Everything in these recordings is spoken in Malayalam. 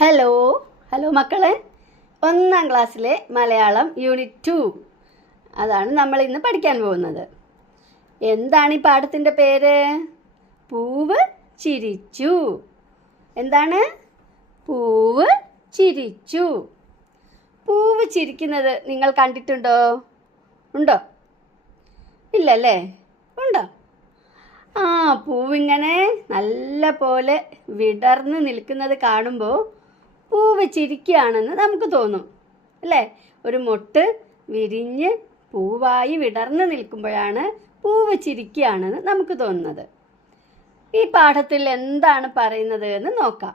ഹലോ ഹലോ മക്കളെ, 1ാം ക്ലാസ്സിലെ മലയാളം യൂണിറ്റ് 2 അതാണ് നമ്മൾ ഇന്ന് പഠിക്കാൻ പോകുന്നത്. എന്താണ് ഈ പാഠത്തിൻ്റെ പേര്? പൂവ് ചിരിച്ചു. എന്താണ്? പൂവ് ചിരിച്ചു. പൂവ് ചിരിക്കുന്നത് നിങ്ങൾ കണ്ടിട്ടുണ്ടോ? ഉണ്ടോ? ഇല്ലല്ലേ? ഉണ്ടോ? പൂവിങ്ങനെ നല്ല പോലെ വിടർന്ന് നിൽക്കുന്നത് കാണുമ്പോൾ പൂവ് ചിരിക്കുകയാണെന്ന് നമുക്ക് തോന്നും അല്ലേ? ഒരു മൊട്ട് വിരിഞ്ഞ് പൂവായി വിടർന്ന് നിൽക്കുമ്പോഴാണ് പൂവ് ചിരിക്കുകയാണെന്ന് നമുക്ക് തോന്നുന്നത്. ഈ പാഠത്തിൽ എന്താണ് പറയുന്നത് എന്ന് നോക്കാം.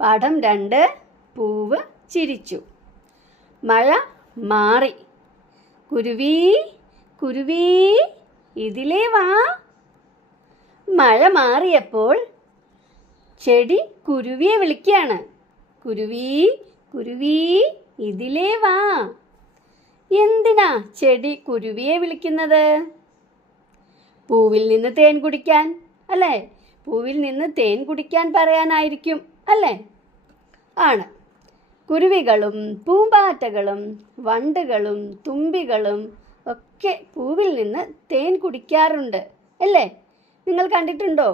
പാഠം 2, പൂവ് ചിരിച്ചു. മഴ മാറി. കുരുവി കുരുവി ഇതിലേ വാ. മഴ മാറിയപ്പോൾ ചെടി കുരുവിയെ വിളിക്കുകയാണ്. കുരുവി കുരുവി ഇതിലേ വാ. എന്തിനാ ചെടി കുരുവിയെ വിളിക്കുന്നത്? പൂവിൽ നിന്ന് തേൻ കുടിക്കാൻ അല്ലേ? പൂവിൽ നിന്ന് തേൻ കുടിക്കാൻ പറയാനായിരിക്കും അല്ലേ? ആണ്. കുരുവികളും പൂമ്പാറ്റകളും വണ്ടുകളും തുമ്പികളും ഒക്കെ പൂവിൽ നിന്ന് തേൻ കുടിക്കാറുണ്ട് അല്ലേ? നിങ്ങൾ കണ്ടിട്ടുണ്ടോ?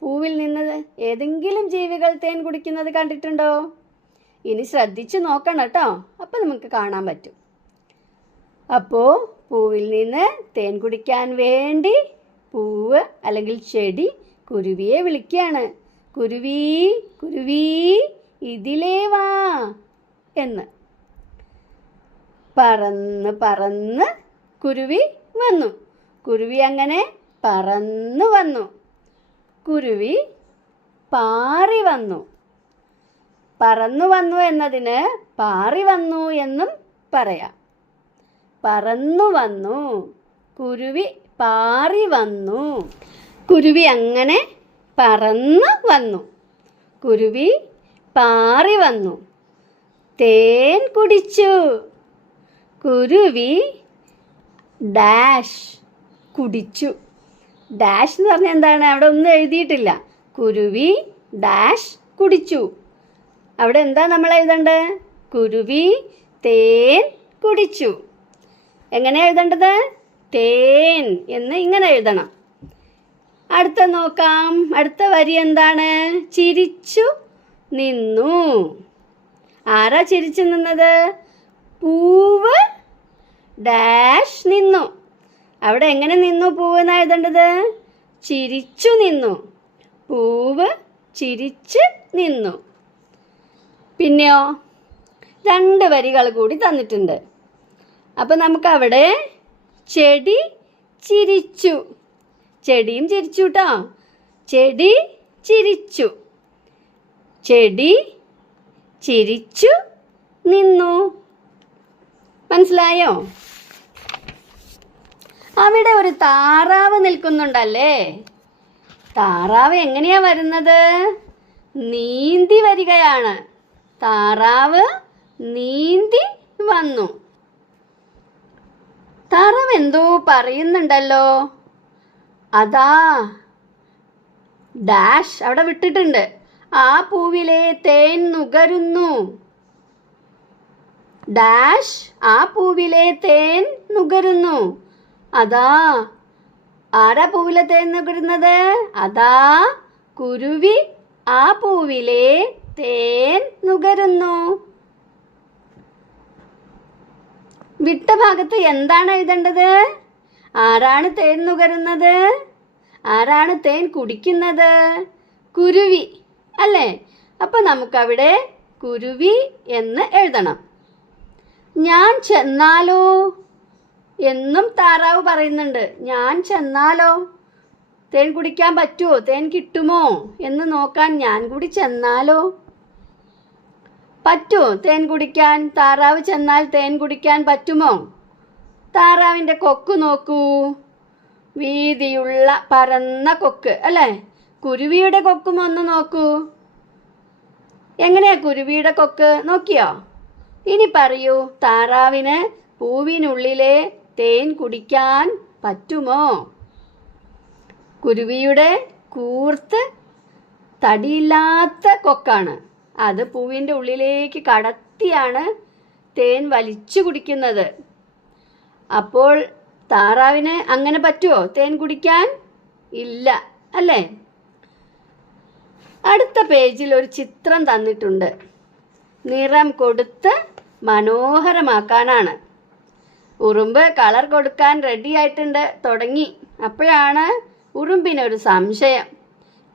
പൂവിൽ നിന്ന് ഏതെങ്കിലും ജീവികൾ തേൻ കുടിക്കുന്നത് കണ്ടിട്ടുണ്ടോ? ഇനി ശ്രദ്ധിച്ചു നോക്കണം കേട്ടോ, അപ്പം നമുക്ക് കാണാൻ പറ്റും. അപ്പോൾ പൂവിൽ നിന്ന് തേൻ കുടിക്കാൻ വേണ്ടി പൂവ് അല്ലെങ്കിൽ ചെടി കുരുവിയെ വിളിക്കുകയാണ്. കുരുവി കുരുവി ഇതിലേ വാ എന്ന്. പറന്ന് പറന്ന് കുരുവി വന്നു. കുരുവി അങ്ങനെ പറന്നു വന്നു. കുരുവി പാറി വന്നു. പറന്നു വന്നു എന്നതിന് പാറി വന്നു എന്നും പറയാം. പറന്നു വന്നു. കുരുവി പാറി വന്നു. കുരുവി അങ്ങനെ പറന്നു വന്നു. കുരുവി പാറി വന്നു. തേൻ കുടിച്ചു. കുരുവി ഡാഷ് കുടിച്ചു. ഡാഷ് എന്ന് പറഞ്ഞാൽ എന്താണ്? അവിടെ ഒന്നും എഴുതിയിട്ടില്ല. കുരുവി ഡാഷ് കുടിച്ചു. അവിടെ എന്താ നമ്മൾ എഴുതേണ്ടത്? കുരുവി തേൻ കുടിച്ചു. എങ്ങനെ എഴുതേണ്ടത്? തേൻ എന്ന് ഇങ്ങനെ എഴുതണം. അടുത്ത നോക്കാം. അടുത്ത വരി എന്താണ്? ചിരിച്ചു നിന്നു. ആരാ ചിരിച്ചു നിന്നത്? പൂവ് ഡാഷ് നിന്നു. അവിടെ എങ്ങനെ നിന്നു? പൂവ് എന്ന് എഴുതേണ്ടത്? ചിരിച്ചു നിന്നു. പൂവ് ചിരിച്ച് നിന്നു. പിന്നെയോ 2 വരികൾ കൂടി തന്നിട്ടുണ്ട്. അപ്പം നമുക്കവിടെ ചെടി ചിരിച്ചു. ചെടിയും ചിരിച്ചു കേട്ടോ. ചെടി ചിരിച്ചു. ചെടി ചിരിച്ചു നിന്നു. മനസ്സിലായോ? അവിടെ ഒരു താറാവ് നിൽക്കുന്നുണ്ടല്ലേ? താറാവ് എങ്ങനെയാ വരുന്നത്? നീന്തി വരികയാണ്. താറാവ് നീന്തി വന്നു. താറാവ് എന്തോ പറയുന്നുണ്ടല്ലോ. അതാ ഡാഷ് അവിടെ വിട്ടിട്ടുണ്ട്. ആ പൂവിലെ തേൻ നുകരുന്നു. ഡാഷ് ആ പൂവിലെ തേൻ നുകരുന്നു. അതാ ആരാ പൂവിലെ തേൻ നുകരുന്നത്? അതാ കുരുവി ആ പൂവിലെ തേൻ നുകരുന്നു. വിട്ട ഭാഗത്ത് എന്താണ് എഴുതേണ്ടത്? ആരാണ് തേൻ നുകരുന്നത്? ആരാണ് തേൻ കുടിക്കുന്നത്? കുരുവി അല്ലേ? അപ്പം നമുക്കവിടെ കുരുവി എന്ന് എഴുതണം. ഞാൻ ചെന്നാലോ എന്നും താറാവ് പറയുന്നുണ്ട്. ഞാൻ ചെന്നാലോ? തേൻ കുടിക്കാൻ പറ്റുമോ? തേൻ കിട്ടുമോ എന്ന് നോക്കാൻ ഞാൻ കൂടി ചെന്നാലോ? പറ്റുമോ തേൻ കുടിക്കാൻ? താറാവ് ചെന്നാൽ തേൻ കുടിക്കാൻ പറ്റുമോ? താറാവിൻ്റെ കൊക്ക് നോക്കൂ. വീതിയുള്ള പരന്ന കൊക്ക് അല്ലേ? കുരുവിയുടെ കൊക്കും ഒന്ന് നോക്കൂ. എങ്ങനെയാ കുരുവിയുടെ കൊക്ക്? നോക്കിയോ? ഇനി പറയൂ, താറാവിന് പൂവിനുള്ളിലെ തേൻ കുടിക്കാൻ പറ്റുമോ? കുരുവിയുടെ കൂർത്ത് തടിയില്ലാത്ത കൊക്കാണ് അത് പൂവിൻ്റെ ഉള്ളിലേക്ക് കടത്തിയാണ് തേൻ വലിച്ചു കുടിക്കുന്നത്. അപ്പോൾ താറാവിന് അങ്ങനെ പറ്റുമോ തേൻ കുടിക്കാൻ? ഇല്ല, അല്ലേ? അടുത്ത പേജിൽ ഒരു ചിത്രം തന്നിട്ടുണ്ട്. നിറം കൊടുത്ത് മനോഹരമാക്കാനാണ്. ഉറുമ്പ് കളർ കൊടുക്കാൻ റെഡി ആയിട്ടുണ്ട്, തുടങ്ങി. അപ്പോഴാണ് ഉറുമ്പിനൊരു സംശയം.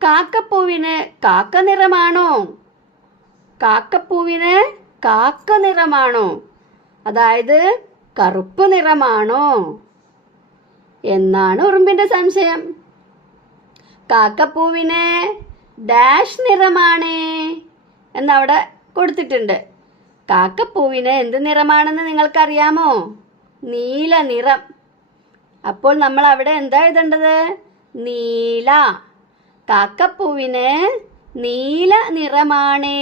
കാക്കപ്പൂവിന് കാക്ക നിറമാണോ? കാക്കപ്പൂവിന് കാക്ക നിറമാണോ? അതായത് കറുപ്പ് നിറമാണോ എന്നാണ് ഉറുമ്പിന്റെ സംശയം. കാക്കപ്പൂവിന് ഡാഷ് നിറമാണേ എന്നവിടെ കൊടുത്തിട്ടുണ്ട്. കാക്കപ്പൂവിന് എന്ത് നിറമാണെന്ന് നിങ്ങൾക്കറിയാമോ? നീല നിറം. അപ്പോൾ നമ്മൾ അവിടെ എന്താ എഴുതേണ്ടത്? നീല. കാക്കപ്പൂവിന് നീല നിറമാണേ.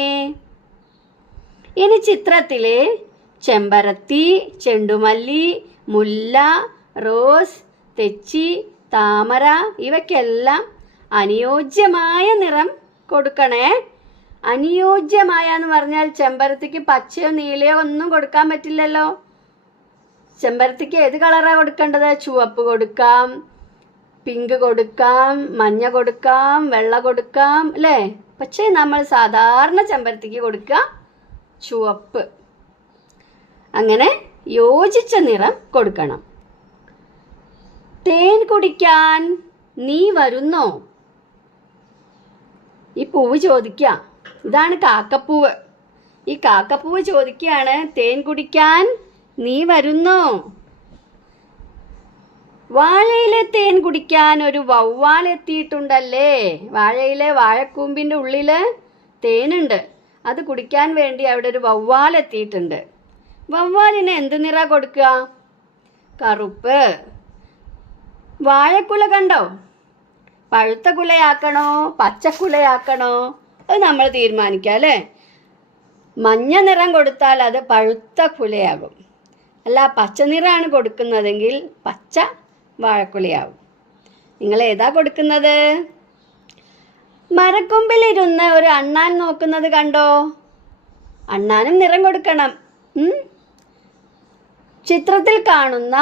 ഇനി ചിത്രത്തിലെ ചെമ്പരത്തി, ചെണ്ടുമല്ലി, മുല്ല, റോസ്, തെച്ചി, താമര ഇവയ്ക്കെല്ലാം അനുയോജ്യമായ നിറം കൊടുക്കണേ. അനുയോജ്യമായ എന്ന് പറഞ്ഞാൽ ചെമ്പരത്തിക്ക് പച്ചയോ നീലയോ ഒന്നും കൊടുക്കാൻ പറ്റില്ലല്ലോ. ചെമ്പരത്തിക്ക് ഏത് കളറാണ് കൊടുക്കേണ്ടത്? ചുവപ്പ് കൊടുക്കാം, പിങ്ക് കൊടുക്കാം, മഞ്ഞ കൊടുക്കാം, വെള്ള കൊടുക്കാം, അല്ലേ? പക്ഷേ നമ്മൾ സാധാരണ ചെമ്പരത്തിക്ക് കൊടുക്കുക ചുവപ്പ്. അങ്ങനെ യോജിച്ച നിറം കൊടുക്കണം. തേൻ കുടിക്കാൻ നീ വരുന്നോ? ഈ പൂവ് ചോദിക്കുക. ഇതാണ് കാക്കപ്പൂവ്. ഈ കാക്കപ്പൂവ് ചോദിക്കുകയാണ്, തേൻ കുടിക്കാൻ നീ വരുന്നോ? വാഴയിലെ തേൻ കുടിക്കാൻ ഒരു വവ്വാൽ എത്തിയിട്ടുണ്ടല്ലേ. വാഴയിലെ വാഴക്കൂമ്പിൻ്റെ ഉള്ളിൽ തേനുണ്ട്. അത് കുടിക്കാൻ വേണ്ടി അവിടെ ഒരു വവ്വാൽ എത്തിയിട്ടുണ്ട്. വവ്വാലിന് എന്ത് നിറ കൊടുക്കുക? കറുപ്പ്. വാഴക്കുല കണ്ടോ? പഴുത്ത കുലയാക്കണോ പച്ചക്കുലയാക്കണോ? അത് നമ്മൾ തീരുമാനിക്കാം, അല്ലേ? മഞ്ഞ നിറം കൊടുത്താൽ അത് പഴുത്ത കുലയാകും. അല്ല, പച്ച നിറമാണ് കൊടുക്കുന്നതെങ്കിൽ പച്ച വാഴക്കുലയാകും. നിങ്ങൾ ഏതാ കൊടുക്കുന്നത്? മരക്കൊമ്പിലിരുന്ന് ഒരു അണ്ണാൻ നോക്കുന്നത് കണ്ടോ? അണ്ണാനും നിറം കൊടുക്കണം. ചിത്രത്തിൽ കാണുന്ന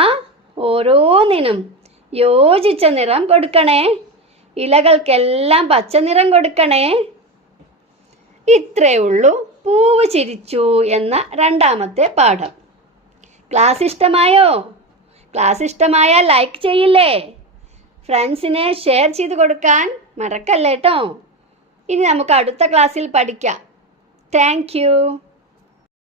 ഓരോന്നിനും യോജിച്ച നിറം കൊടുക്കണേ. ഇലകൾക്കെല്ലാം പച്ച നിറം കൊടുക്കണേ. ഇത്രയേ ഉള്ളൂ പൂവ് ചിരിച്ചു എന്ന രണ്ടാമത്തെ പാഠം. ക്ലാസ് ഇഷ്ടമായോ? ക്ലാസ് ഇഷ്ടമായാൽ ലൈക്ക് ചെയ്യില്ലേ? ഫ്രണ്ട്സിനെ ഷെയർ ചെയ്ത് കൊടുക്കാൻ മറക്കല്ലേ കേട്ടോ. ഇനി നമുക്ക് അടുത്ത ക്ലാസ്സിൽ പഠിക്കാം. Thank you.